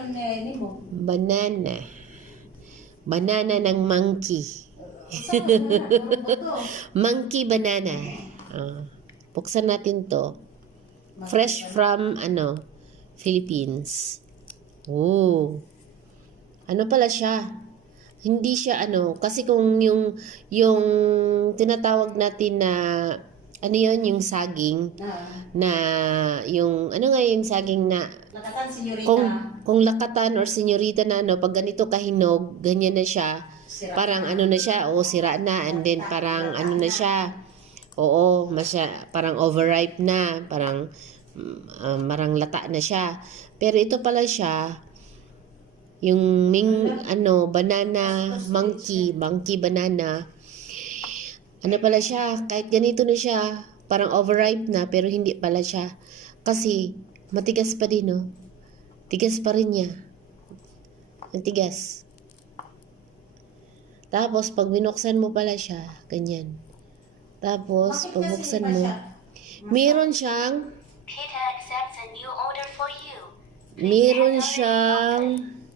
ano ni mo? Banana. Banana ng monkey. Monkey banana. Buksan natin to. Fresh from, Philippines. Oh. Ano pala siya? Hindi siya kasi kung yung tinatawag natin na, yung saging, na, yung, yung saging na, Lakatan, senyorita. kung lakatan or senyorita na pag ganito kahinog, ganyan na siya, Sira parang na. siya, sira na, and then parang na siya, parang overripe na, parang lata na siya. Pero ito pala siya, yung banana, monkey banana, pala siya, kahit ganito na siya, parang overripe na, pero hindi pala siya. Kasi, matigas pa din, no? Tigas pa rin niya. Ang tigas. Tapos, pag binuksan mo pala siya, ganyan. Tapos, Bakit pag kasi buksan iba mo, siya? meron siyang, PETA accepts a new order for you. meron siyang,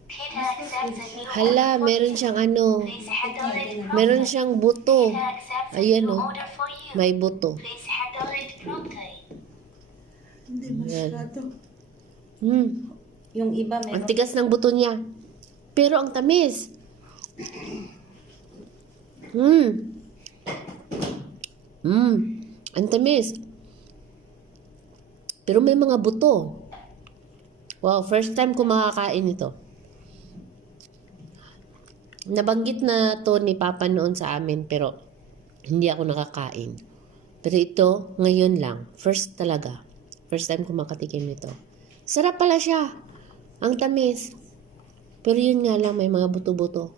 PETA accepts a new hala, order for meron you. siyang Please handle it promptly. meron siyang buto. PETA accepts a Ayan, new oh. order for you. May buto. Please handle it promptly. Hindi masyado. Yung iba meron. Ang tigas ng buto niya. Pero ang tamis. Ang tamis. Pero may mga buto. Wow, first time ko makakain ito. Nabanggit na to ni Papa noon sa amin, pero hindi ako nakakain. Pero ito, ngayon lang. First talaga. First time ko makatikim nito. Sarap pala siya. Ang tamis. Pero yun nga lang, may mga buto-buto.